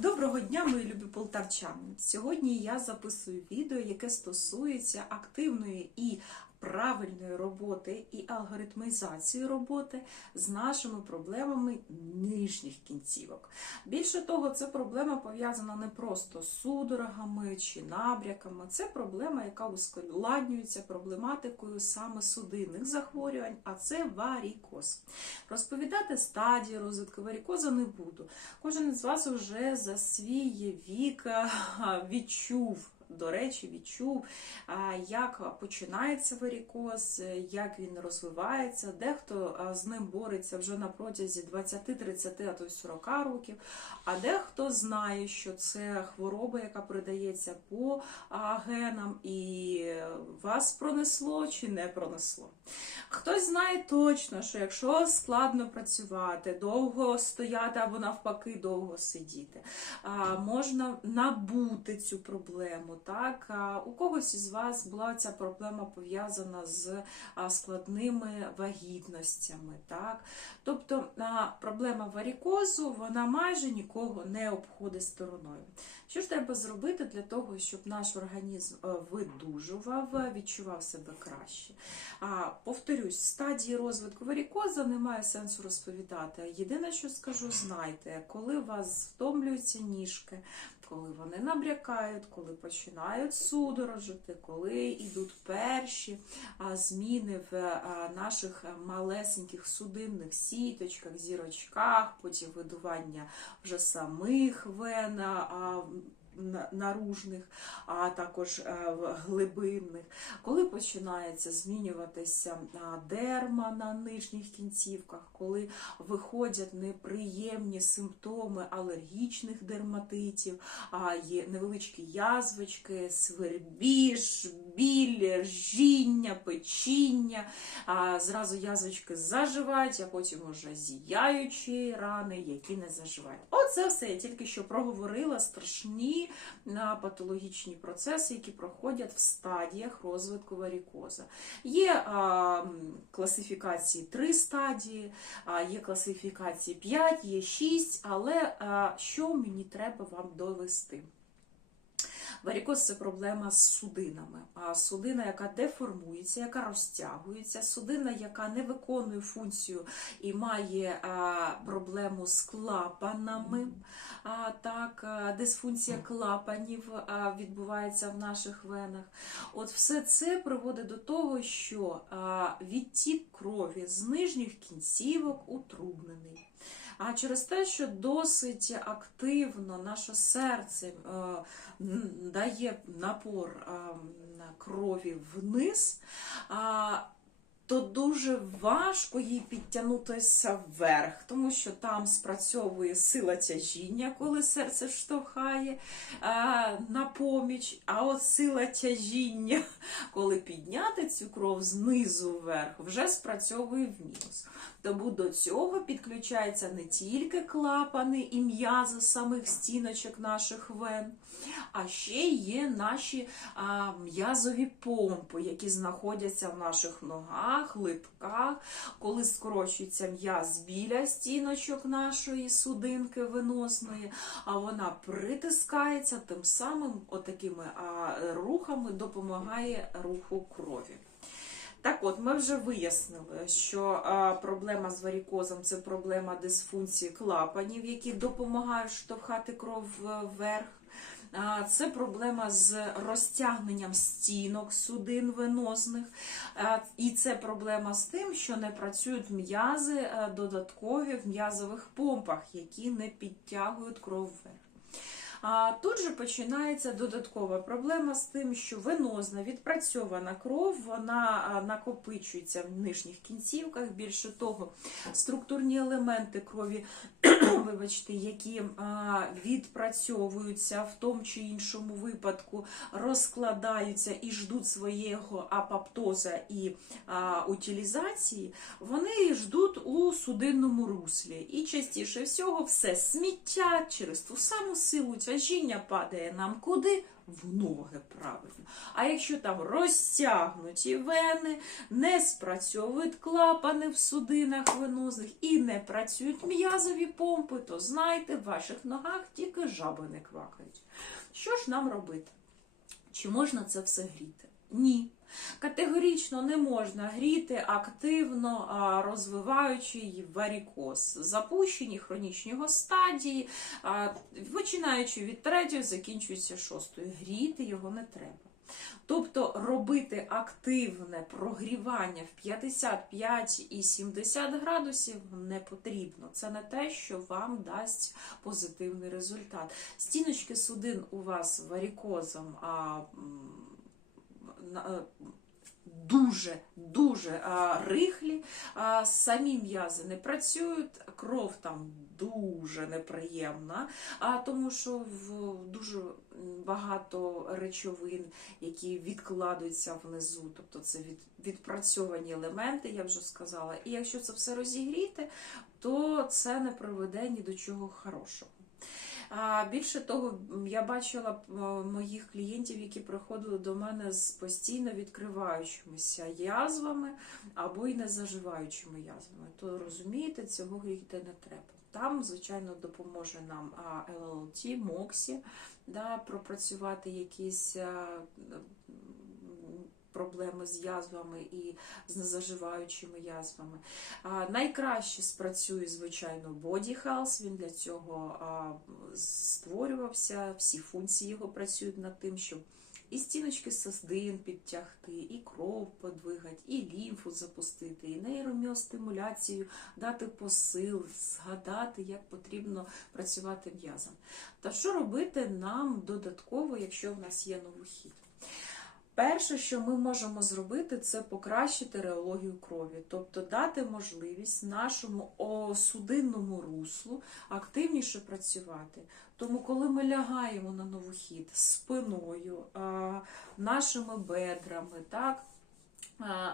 Доброго дня, мої любі полтавчани! Сьогодні я записую відео, яке стосується активної і правильної роботи і алгоритмізації роботи з нашими проблемами нижніх кінцівок. Більше того, це проблема пов'язана не просто з судорогами чи набряками, це проблема, яка ускладнюється проблематикою саме судинних захворювань, а це варікоз. Розповідати стадії розвитку варікоза не буду. Кожен із вас вже за свій вік відчув. До речі, відчув, як починається варікоз, як він розвивається. Дехто з ним бореться вже на протязі 20, 30, а то й 40 років. А дехто знає, що це хвороба, яка передається по генам, і вас пронесло чи не пронесло. Хтось знає точно, що якщо складно працювати, довго стояти або навпаки довго сидіти, можна набути цю проблему. Так? У когось із вас була ця проблема пов'язана з складними вагітностями. Так? Тобто проблема варікозу вона майже нікого не обходить стороною. Що ж треба зробити для того, щоб наш організм е, видужував, відчував себе краще? А, Повторюсь, стадії розвитку варікоза немає сенсу розповідати. Єдине, що скажу, знайте, коли у вас втомлюються ніжки, коли вони набрякають, коли починають судорожити, коли йдуть перші зміни в а, наших малесеньких судинних сіточках, зірочках, потім видування вже самих вен. Наружних, а також е, глибинних, коли починається змінюватися дерма на нижніх кінцівках, коли виходять неприємні симптоми алергічних дерматитів, а є невеличкі язвочки, свербіж, біль, ржіння, печіння, а, зразу язвочки заживають, а потім уже зіяючі рани, які не заживають. Оце все я тільки що проговорила страшні на патологічні процеси, які проходять в стадіях розвитку варікоза. Є а, класифікації 3 стадії, а, є класифікації 5, є 6, але а, що мені треба вам довести? Варікоз це проблема з судинами. А судина, яка деформується, яка розтягується, судина, яка не виконує функцію і має проблему з клапанами. Так, дисфункція клапанів відбувається в наших венах. От все це приводить до того, що відтік крові з нижніх кінцівок утруднений. А через те, що досить активно наше серце е, дає напор е, крові вниз, то дуже важко їй підтягнутися вверх, тому що там спрацьовує сила тяжіння, коли серце штовхає а, на поміч, а от сила тяжіння, коли підняти цю кров знизу вверх, вже спрацьовує в мінус. Тому до цього підключаються не тільки клапани і м'язи самих стіночок наших вен, а ще є наші м'язові помпи, які знаходяться в наших ногах, литках, коли скорочується м'яз біля стіночок нашої судинки виносної, а вона притискається, тим самим отакими рухами допомагає руху крові. Так от, ми вже вияснили, що проблема з варікозом це проблема дисфункції клапанів, які допомагають штовхати кров е, вверх. Це проблема з розтягненням стінок судин венозних. І це проблема з тим, що не працюють м'язи е, додаткові в м'язових помпах, які не підтягують кров вверх. Тут же починається додаткова проблема з тим, що венозна відпрацьована кров, вона накопичується в нижніх кінцівках. Більше того, структурні елементи крові, вибачте, які відпрацьовуються в тому чи іншому випадку, розкладаються і ждуть своєго апоптоза і утилізації, вони ждуть у судинному руслі. І частіше всього все сміття через ту саму силу Натяжіння падає нам куди? В ноги правильно. А якщо там розтягнуті вени, не спрацьовують клапани в судинах венозних і не працюють м'язові помпи, то знайте, в ваших ногах тільки жаби не квакають. Що ж нам робити? Чи можна це все гріти? Ні. Категорично не можна гріти активно а, розвиваючи варікоз, запущені хронічні його стадії, починаючи від третьої, закінчується шостою. Гріти його не треба. Тобто робити активне прогрівання в 55 і 70 градусів не потрібно. Це не те, що вам дасть позитивний результат. Стіночки судин у вас варікозом а, на- е, рихлі, самі м'язи не працюють, кров там дуже неприємна, тому що в дуже багато речовин, які відкладуються внизу, тобто це відпрацьовані елементи, я вже сказала. І якщо це все розігріти, то це не приведе ні до чого хорошого. А більше того, я бачила е, моїх клієнтів, які приходили до мене з постійно відкриваючимися язвами або й незаживаючими язвами. То розумієте, цього гріти не треба. Там, звичайно, допоможе нам ЛЛТ, МОКСі, да, пропрацювати якісь м, проблеми з язвами і з незаживаючими язвами. А, Найкраще спрацює, звичайно, Body Health, Він для цього а, створювався, всі функції його працюють над тим, щоб і стіночки судин підтягти, і кров подвигати, і лімфу запустити, і нейроміостимуляцію, дати посил, згадати, як потрібно працювати м'язом. Та що робити нам додатково, якщо в нас є новохід? Перше, що ми можемо зробити, це покращити реологію крові, тобто дати можливість нашому судинному руслу активніше працювати. Тому, коли ми лягаємо на новохід спиною, нашими бедрами, так,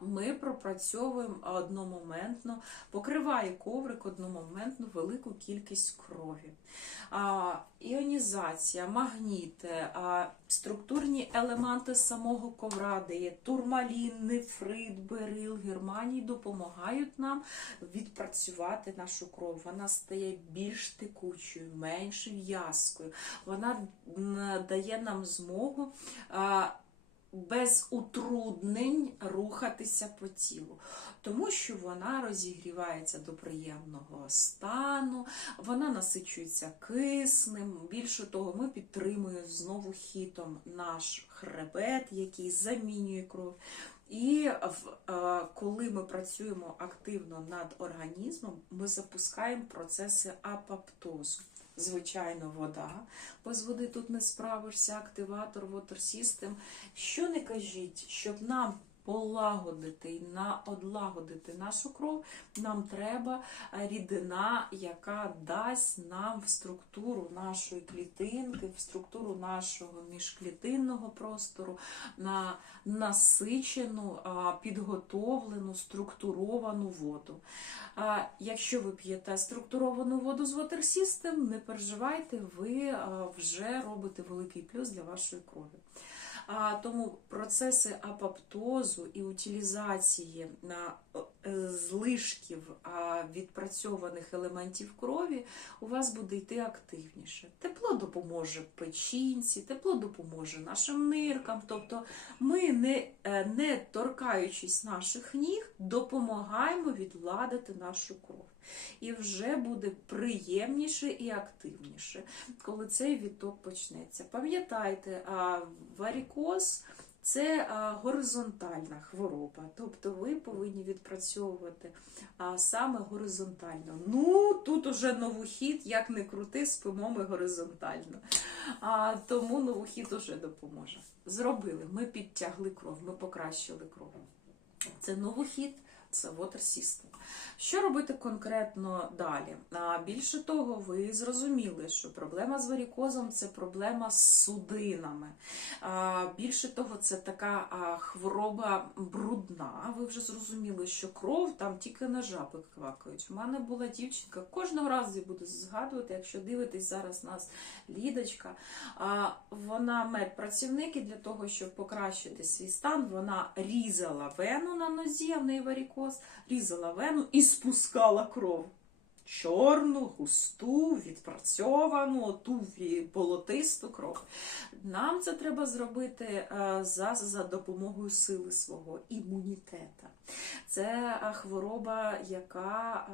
ми пропрацьовуємо одномоментно, покриває коврик одномоментно велику кількість крові. Іонізація, магніти, структурні елементи самого ковра, де є турмалін, нефрит, берил, германій, допомагають нам відпрацювати нашу кров. Вона стає більш текучою, менш в'язкою. Вона дає нам змогу. Без утруднень рухатися по тілу, тому що вона розігрівається до приємного стану, вона насичується киснем. Більше того, ми підтримуємо знову хітом наш хребет, який замінює кров. І е, коли ми працюємо активно над організмом, ми запускаємо процеси апоптозу. Звичайно, вода. Без води тут не справишся, активатор, Water System. Що не кажіть, щоб нам полагодити і наодлагодити нашу кров, нам треба рідина, яка дасть нам в структуру нашої клітинки, в структуру нашого міжклітинного простору, на насичену, підготовлену, структуровану воду. Якщо ви п'єте структуровану воду з Water System, не переживайте, ви вже робите великий плюс для вашої крові. Тому процеси апоптозу і утилізації на злишків відпрацьованих елементів крові у вас буде йти активніше. Тепло допоможе печінці, тепло допоможе нашим ниркам. Тобто ми, не, е, не торкаючись наших ніг, допомагаємо відладити нашу кров. І вже буде приємніше і активніше, коли цей відток почнеться. Пам'ятайте, варікоз це горизонтальна хвороба, тобто ви повинні відпрацьовувати саме горизонтально. Ну, тут уже новохід, як не крути, спимо ми горизонтально. А, тому новохід уже допоможе. Зробили, ми підтягли кров, ми покращили кров. Це новохід, Це water system. Що робити конкретно далі? Більше того, ви зрозуміли, що проблема з варікозом це проблема з судинами. Більше того, це така хвороба брудна. Ви вже зрозуміли, що кров там тільки на жаби квакають. У мене була дівчинка, кожного разу буду згадувати, якщо дивитесь зараз нас Лідочка. Вона медпрацівник і для того, щоб покращити свій стан, вона різала вену на нозі, а в неї варікоз, різала вену і спускала кров. Чорну, густу, відпрацьовану, ту болотисту кров. Нам це треба зробити е, за, за допомогою сили свого імунітета. Це е, хвороба, яка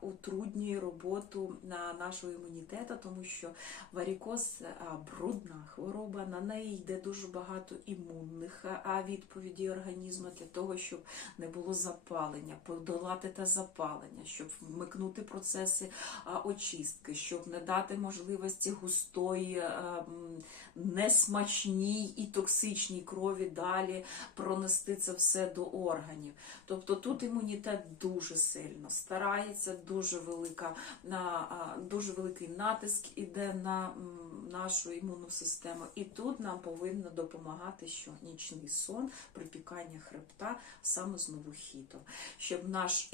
е, утруднює роботу на нашого імунітету, тому що варікоз брудна хвороба, на неї йде дуже багато імунних відповідей організму для того, щоб не було запалення, подолати те запалення, щоб вмикнути процеси очистки, щоб не дати можливості густої, е, несмачній і токсичній крові далі пронести це все до органів. Тобто тут імунітет дуже сильно старається, дуже велика дуже великий натиск іде на нашу імунну систему. І тут нам повинно допомагати що нічний сон, припікання хребта саме з новохітом, щоб наш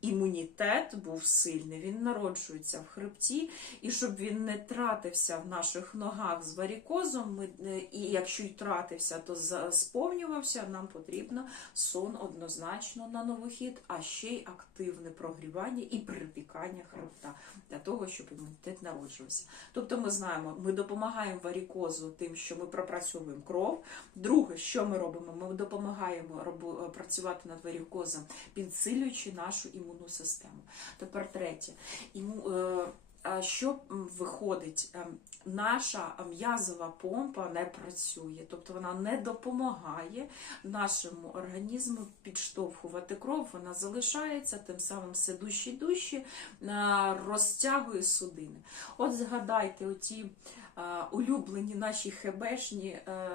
імунітет був сильний. Він народжується в хребті, і щоб він не тратився в наших ногах з варікозом. Ми, е, і якщо й тратився, то сповнювався. Нам потрібно сон однозначно на новохід, а ще й активне прогрівання і припікання хребта для того, щоб імунітет народжувався. Тобто ми знаємо, ми допомагаємо варікозу тим, що ми пропрацьовуємо кров. Друге, що ми робимо? Ми допомагаємо робо- працювати над варікозом, підсилюючи нашу імунну систему. Тепер третє. Іму, І що виходить? Ем, Наша м'язова помпа не працює, тобто вона не допомагає нашому організму підштовхувати кров, вона залишається, тим самим все душі-душі дужче розтягує судини. От згадайте оті улюблені наші хебешні е,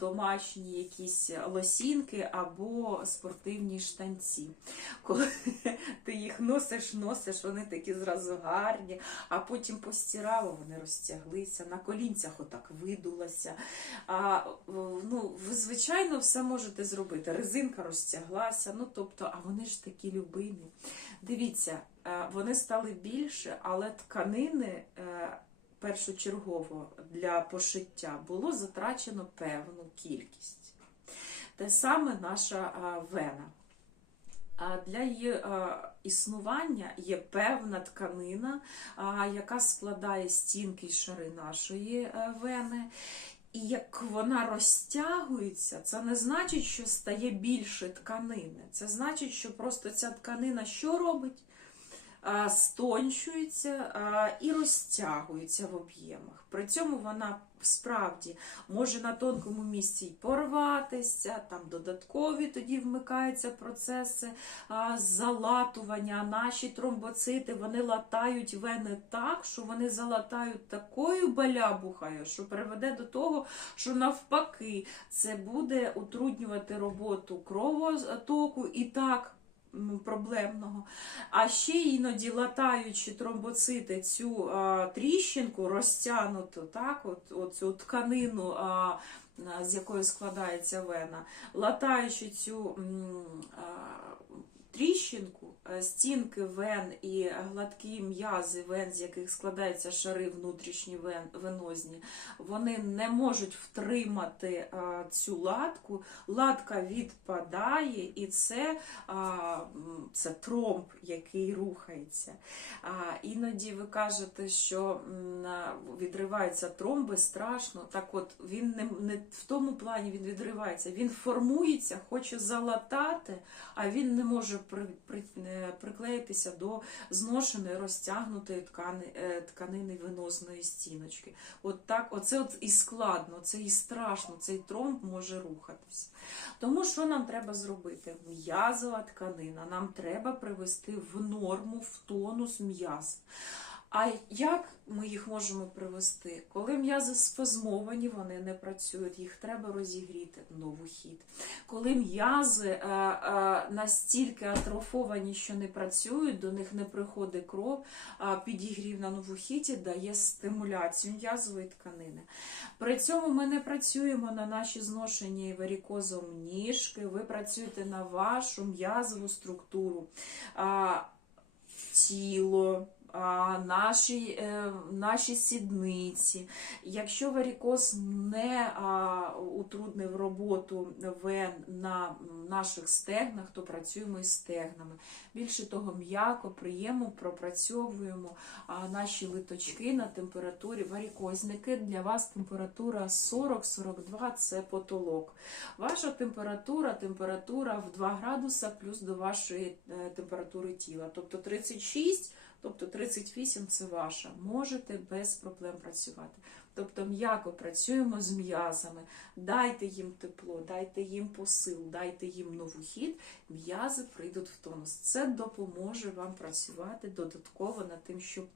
домашні якісь лосінки або спортивні штанці. Коли ти їх носиш, носиш, вони такі зразу гарні, а потім постирала, вони розтяглися, на колінцях отак видулася. А, ну, ви, звичайно, все можете зробити. Резинка розтяглася, ну тобто, а вони ж такі любимі. Дивіться, е, вони стали більше, але тканини. Першочергово для пошиття було затрачено певну кількість. Те саме наша вена. А Для її існування є певна тканина, яка складає стінки й шари нашої е, вени. І як вона розтягується, це не значить, що стає більше тканини. Це значить, що просто ця тканина що робить? А, Стончується і розтягується в об'ємах. При цьому вона справді може на тонкому місці й порватися, там додаткові тоді вмикаються процеси залатування. Наші тромбоцити вони латають вени так, що вони залатають такою балябухою, що приведе до того, що навпаки це буде утруднювати роботу кровотоку і так. Проблемного. А ще іноді латаючи тромбоцити цю а, тріщинку, розтянуту так, от, от цю тканину, а, з якої складається вена, латаючи цю а, тріщинку, стінки вен і гладкі м'язи вен, з яких складаються шари внутрішні вен, венозні, вони не можуть втримати а, цю латку, латка відпадає, і це, це тромб, який рухається. Іноді ви кажете, що відриваються тромби, страшно. Так от він не, не в тому плані він відривається, він формується, хоче залатати, а він не може при, при, е, приклеїтися до зношеної, розтягнутої е, тканини венозної стіночки. От так, оце от і складно, це і страшно, цей тромб може рухатися. Тому що нам треба зробити? М'язова тканина. Нам треба привести в норму, в тонус м'яз. А як ми їх можемо привести? Коли м'язи спазмовані, вони не працюють, їх треба розігріти новохід. Коли м'язи е, е, настільки атрофовані, що не працюють, до них не приходить кров, підігрів на новохіті дає стимуляцію м'язової тканини. При цьому ми не працюємо на наші зношені варікозом ніжки, ви працюєте на вашу м'язову структуру, тіло. А, Наші, е, наші сідниці. Якщо варікоз не утруднив роботу вен на наших стегнах, то працюємо із стегнами. Більше того, м'яко, приємно пропрацьовуємо наші литочки на температурі варікозники. Для вас температура 40-42 це потолок. Ваша температура температура в 2 градуса плюс до вашої е, температури тіла. Тобто 36, тобто 38 це ваша. Можете без проблем працювати. Тобто м'яко працюємо з м'язами, дайте їм тепло, дайте їм посил, дайте їм новий хід, м'язи прийдуть в тонус. Це допоможе вам працювати додатково над тим, щоб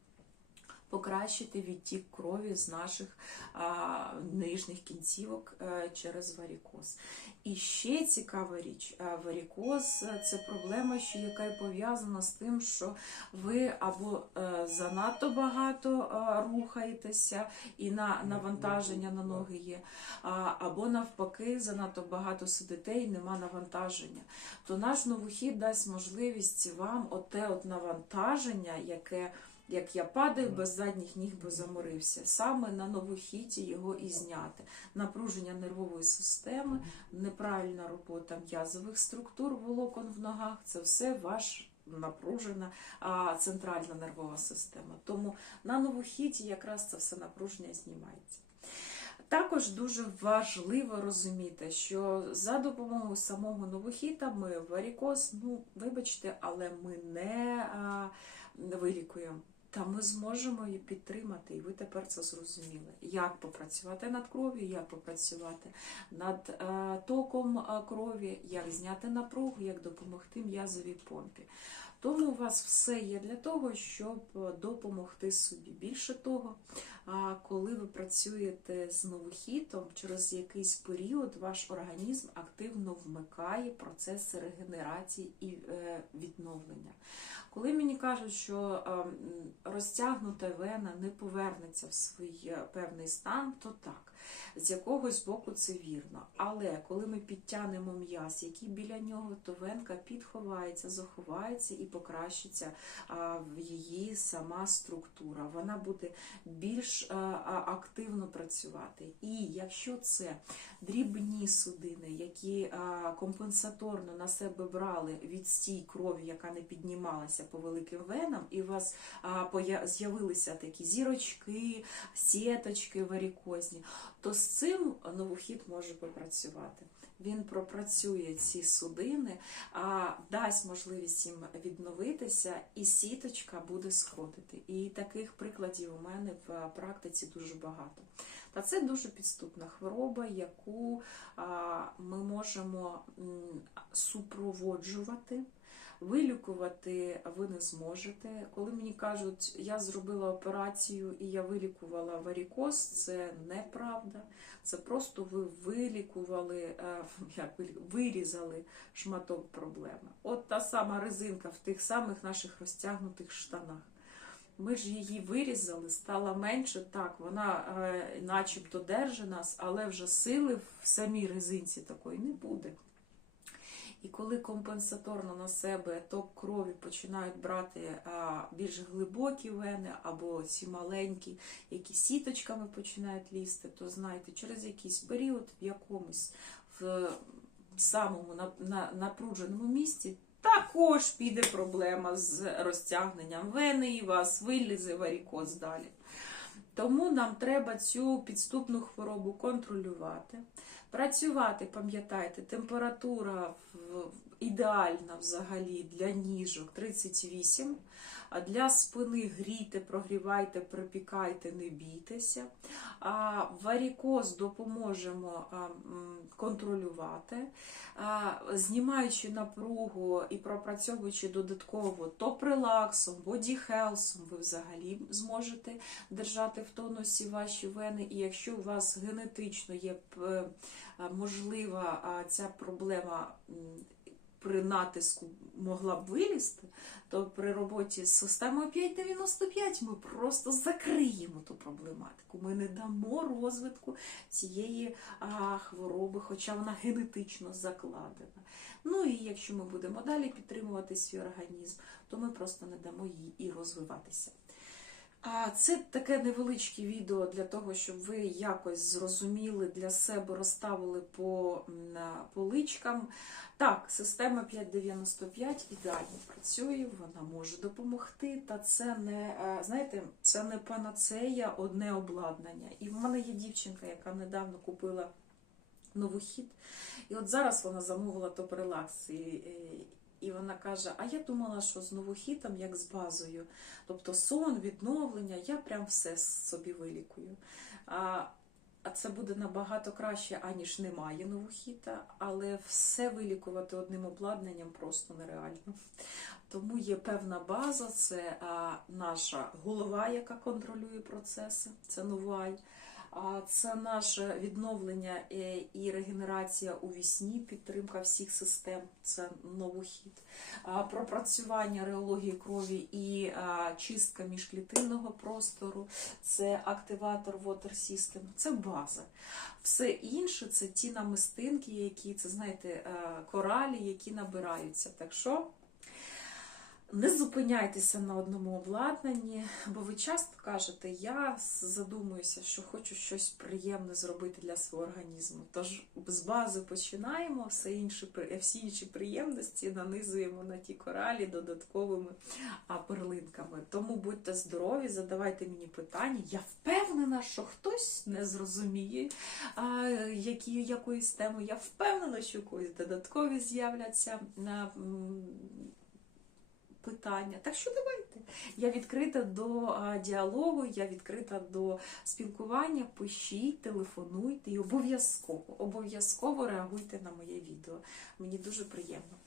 покращити відтік крові з наших а, нижніх кінцівок а, через варікоз. І ще цікава річ, а, варікоз це проблема, що яка пов'язана з тим, що ви або а, занадто багато а, рухаєтеся і на навантаження на ноги є, а, або навпаки, занадто багато сидите і нема навантаження. То наш новохід дасть можливість вам оте от навантаження, яке як я падаю без задніх ніг, бо заморився. Саме на новохіті його і зняти. Напруження нервової системи, неправильна робота м'язових структур, волокон в ногах це все ваш. Напружена а, центральна нервова система. Тому на новохіті якраз це все напруження знімається. Також дуже важливо розуміти, що за допомогою самого новохіта ми варікоз, ну, вибачте, але ми не а, вилікуємо. Та ми зможемо її підтримати, і ви тепер це зрозуміли. Як попрацювати над кров'ю, як попрацювати над е, током е, крові, як зняти напругу, як допомогти м'язовій помпі. Тому у вас все є для того, щоб допомогти собі. Більше того, коли ви працюєте з новохітом, через якийсь період ваш організм активно вмикає процеси регенерації і е, відновлення. Коли мені кажуть, що ем, розтягнута вена не повернеться в свій е, певний стан, то так. З якогось боку це вірно. Але коли ми підтягнемо м'яз, який біля нього, то венка підховається, заховається і покращиться в її сама структура. Вона буде більш активно працювати. І якщо це дрібні судини, які компенсаторно на себе брали відстій крові, яка не піднімалася по великим венам, і у вас з'явилися такі зірочки, сіточки варікозні, то з цим новохід може попрацювати. Він пропрацює ці судини, а дасть можливість їм відновитися, і сіточка буде сходити. І таких прикладів у мене в практиці дуже багато. Та це дуже підступна хвороба, яку ми можемо супроводжувати. Вилікувати ви не зможете. Коли мені кажуть, я зробила операцію і я вилікувала варікоз, це неправда. Це просто ви вилікували, е, як вирізали шматок проблеми. От та сама резинка в тих самих наших розтягнутих штанах. Ми ж її вирізали, стала менше, так, вона е, начебто держить нас, але вже сили в самій резинці такої не буде. І коли компенсаторно на себе ток крові починають брати більш глибокі вени або ці маленькі, які сіточками починають лізти, то знаєте, через якийсь період в якомусь в самому на, на, напруженому місці також піде проблема з розтягненням вени і вас вилізе варікоз далі. Тому нам треба цю підступну хворобу контролювати. Працювати, пам'ятайте, температура ідеальна взагалі для ніжок 38. А Для спини грійте, прогрівайте, припікайте, не бійтеся. А Варікоз допоможемо контролювати, знімаючи напругу і пропрацьовуючи додатково топ-релаксом, боді-хелсом, ви взагалі зможете держати в тонусі ваші вени. І якщо у вас генетично є можлива ця проблема при натиску могла б вилізти, то при роботі з системою 595 ми просто закриємо ту проблематику. Ми не дамо розвитку цієї а, хвороби, хоча вона генетично закладена. Ну і якщо ми будемо далі підтримувати свій організм, то ми просто не дамо їй і розвиватися. А це таке невеличке відео для того, щоб ви якось зрозуміли для себе, розставили по поличкам. Так, система 595 ідеально працює, вона може допомогти. Та це не е, знаєте, це не панацея, одне обладнання. І в мене є дівчинка, яка недавно купила новохід. І от зараз вона замовила топ-релакс. І- вона каже: А я думала, що з новохітом, як з базою, тобто сон, відновлення, я прям все собі вилікую. А, а це буде набагато краще, аніж немає новохіта, але все вилікувати одним обладнанням просто нереально. Тому є певна база, це наша голова, яка контролює процеси, це новай. Це наше відновлення і регенерація у вісні, підтримка всіх систем, це новохід. Пропрацювання реології крові і чистка міжклітинного простору, це активатор Water System, це база. Все інше це ті намистинки, які це знаєте, е, коралі, які набираються. Так що не зупиняйтеся на одному обладнанні, бо ви часто кажете, я задумуюся, що хочу щось приємне зробити для свого організму. Тож з бази починаємо, все інші, всі інші приємності нанизуємо на ті коралі додатковими перлинками. Тому будьте здорові, задавайте мені питання. Я впевнена, що хтось не зрозуміє які, якоїсь теми. Я впевнена, що у когось додаткові з'являться. а, м, питання. Так що давайте. Я відкрита до діалогу, я відкрита до спілкування. Пишіть, телефонуйте і обов'язково, обов'язково реагуйте на моє відео. Мені дуже приємно.